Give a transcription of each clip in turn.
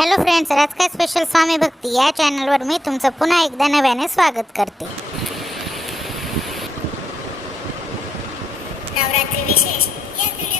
Hello friends आज काय special स्वामी भक्ती? या चॅनलवर मी तुमचं पुन्हा एकदा नव्याने स्वागत करते. नवरात्री विशेष. या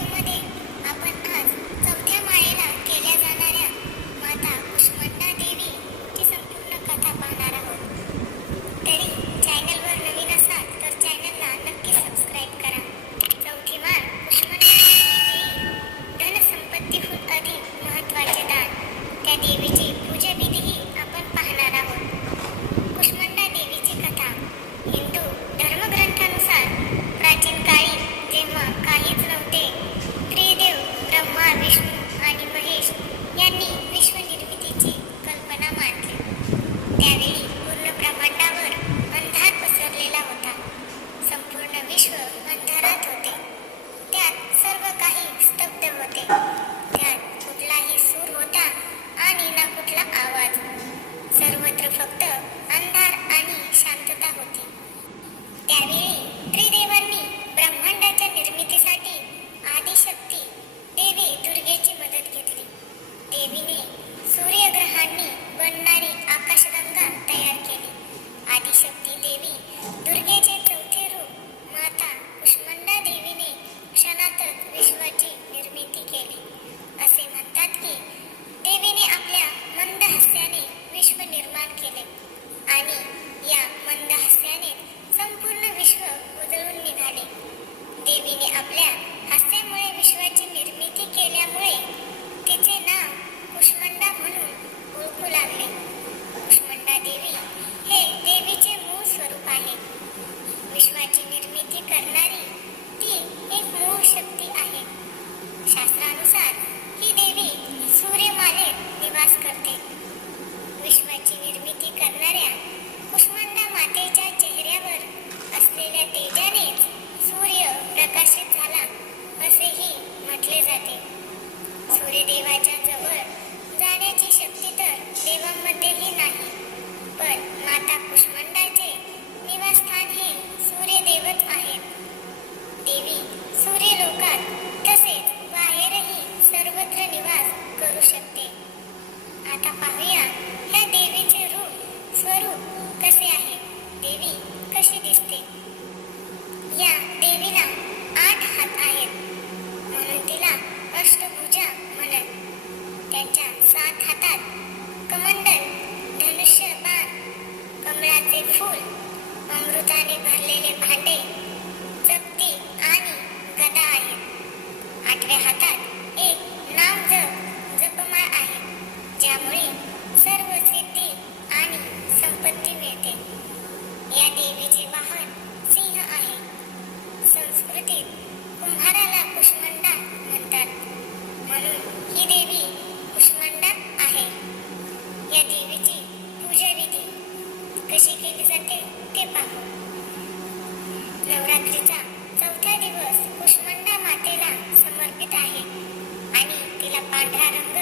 तिने आपल्या हास्यामुळे विश्वाची निर्मिती केल्यामुळे तिचे नाव कुष्मंडा म्हणून ओळखू लागले. कुष्मंडा देवी हे देवीचे मूळ स्वरूप आहे. विश्वाची निर्मिती करणारी ती एक मूळ शक्ती आहे. शास्त्रानुसार aku suka त्यामुळे सर्व सिद्धी आणि संपत्ती मिळते. या देवीचे वाहन सिंह आहे. संस्कृतीत कुंभाराला कुष्मंडा म्हणतात. म्हणून ही देवी कुष्मंडा आहे. या देवीची पूजा विधी कशी केली जाते ते पाहू. नवरात्रीचा चौथा दिवस कुष्मंडा मातेला समर्पित आहे आणि तिला पांढरा रंग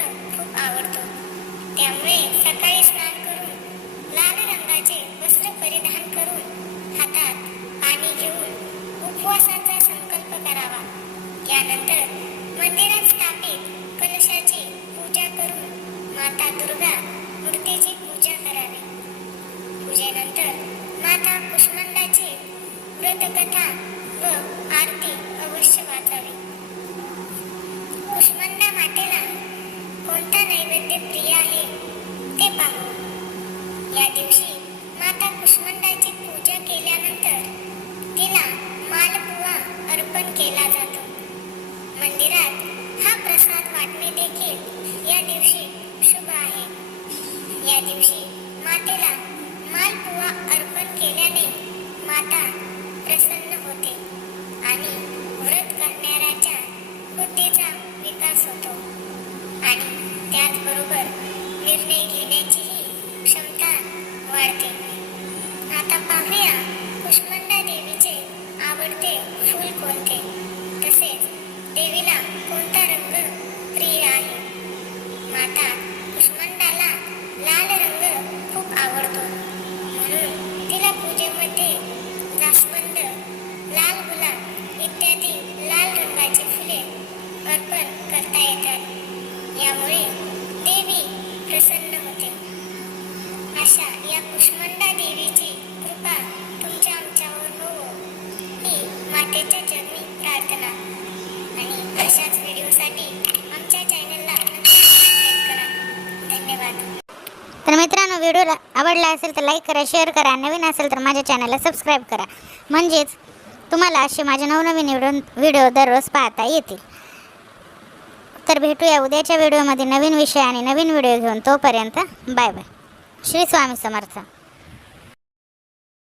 त्यानंतर मंदिरात स्थापित कलशाची पूजा करून माता दुर्गा मूर्तीची पूजा करावी. पूजेनंतर माता कुष्मांडाची व्रतकथा व प्रकाशात वाटणे देखील या दिवशी शुभ आहे. या दिवशी मातेला मालपुवा अर्पण केल्याने माता my व्हिडिओला व्हिडिओ आवडला असेल तर लाईक करा शेअर करा नवीन असेल तर माझ्या चॅनलला सबस्क्राईब करा. म्हणजेच तुम्हाला असे माझे नवनवीन व्हिडिओ व्हिडिओ दररोज पाहता येतील. तर भेटूया उद्याच्या व्हिडिओमध्ये नवीन विषय आणि नवीन व्हिडिओ घेऊन. तोपर्यंत बाय बाय श्री स्वामी समर्थ.